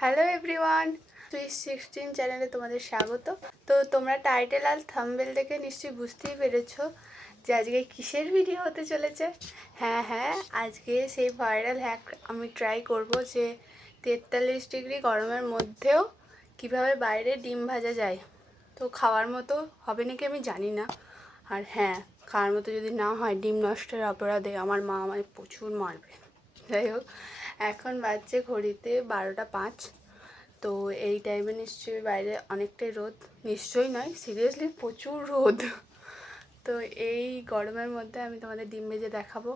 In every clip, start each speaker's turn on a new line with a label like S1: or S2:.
S1: Hello everyone Swiss sixteen চ্যানেলে তোমাদের স্বাগত। তো তোমরা টাইটেল আর থাম্বেল দেখে নিশ্চয়ই বুঝতেই পেরেছ যে আজকে কিসের ভিডিও হতে চলেছে। হ্যাঁ হ্যাঁ আজকে সেই ভাইরাল হ্যাক আমি ট্রাই করব যে তেতাল্লিশ ডিগ্রি গরমের মধ্যেও কীভাবে বাইরে ডিম ভাজা যায়। তো খাওয়ার মতো হবে নাকি আমি জানি না। আর হ্যাঁ খাওয়ার মতো যদি না হয়, ডিম নষ্টের অপরাধে আমার মা আমায় প্রচুর মারবে। যাই হোক এখন বাজছে ঘড়িতে বারোটা পাঁচ। তো এই টাইমে নিশ্চয়ই বাইরে অনেকটাই রোদ। নিশ্চয়ই নয় সিরিয়াসলি প্রচুর রোদ। তো এই গরমের মধ্যে আমি তোমাদের ডিম ভেজে দেখাবো।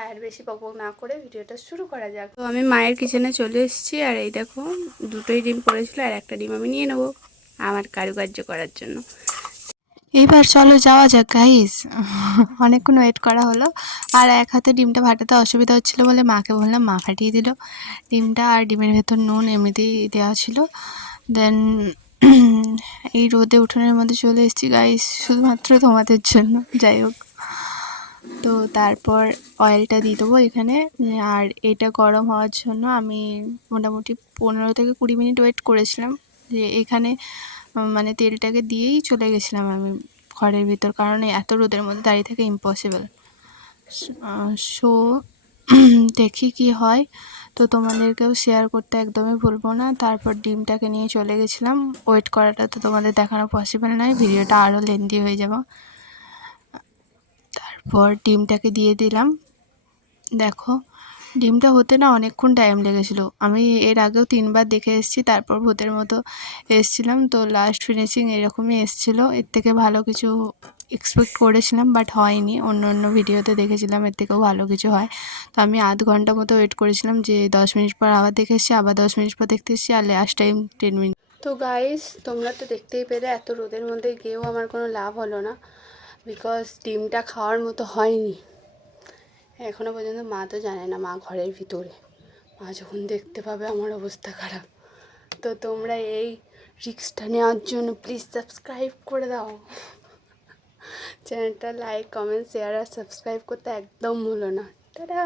S1: আর বেশি পক না করে ভিডিওটা শুরু করা যাক। তো আমি মায়ের কিচেনে চলে এসেছি, আর এই দেখো দুটোই ডিম পড়েছিল আর একটা ডিম আমি নিয়ে নেব আমার কারুকার্য করার জন্য।
S2: এইবার চলো যাওয়া যাক গাইস অনেকক্ষণ ওয়েট করা হলো। আর এক হাতে ডিমটা ফাটাতে অসুবিধা হচ্ছিল বলে মাকে বললাম, মা ফাটিয়ে দিল। ডিমটা আর ডিমের ভেতর নুন এমনিতেই দেওয়া ছিল। দেন এই রোদে উঠোনের মধ্যে চলে এসেছি গাইস শুধুমাত্র তোমাদের জন্য। যাই হোক। তো তারপর অয়েলটা দিয়ে দেবো এখানে। আর এটা গরম হওয়ার জন্য আমি মোটামুটি পনেরো থেকে কুড়ি মিনিট ওয়েট করেছিলাম যে এখানে মানে তেলটাকে দিয়েই চলে গেছিলাম আমি ঘরের ভিতর। কারণ এত রোদের মধ্যে দাঁড়িয়ে থাকা ইম্পসিবল সো দেখি কি হয়। তো তোমাদেরকেও শেয়ার করতে একদমই ভুলবো না। তারপর ডিমটাকে নিয়ে চলে গেছিলাম। ওয়েট করাটা তো তোমাদের দেখানো পসিবল নয়। ভিডিওটা আরও লেন্দি হয়ে যাব। তারপর ডিমটাকে দিয়ে দিলাম। দেখো, ডিমটা হতে না অনেকক্ষণ টাইম লেগেছিলো। আমি এর আগেও তিনবার দেখে এসেছি, তারপর ভূতের মতো এসছিলাম। তো লাস্ট ফিনিশিং এরকমই এসছিলো। এর থেকে ভালো কিছু এক্সপেক্ট করেছিলাম বাট হয়নি। অন্য অন্য ভিডিওতে দেখেছিলাম, এর থেকেও ভালো কিছু হয়। তো আমি আধ ঘণ্টা মতো ওয়েট করেছিলাম যে দশ মিনিট পর আবার দেখে এসেছি, আবার দশ মিনিট পর দেখতে এসেছি, আর লাস্ট টাইম টেন মিনিট
S1: তো গাইস তোমরা তো দেখতেই পেলে, এত রোদের মধ্যে গিয়েও আমার কোনো লাভ হলো না বিকজ ডিমটা খাওয়ার মতো হয়নি। এখনও পর্যন্ত মা তো জানে না, মা ঘরের ভিতরে। মা যখন দেখতে পাবে আমার অবস্থা খারাপ। তো তোমরা এই রিক্সটা নেওয়ার জন্য প্লিজ সাবস্ক্রাইব করে দাও। চ্যানেলটা লাইক কমেন্ট শেয়ার আর সাবস্ক্রাইব করতে একদম ভুলো না। টাটা!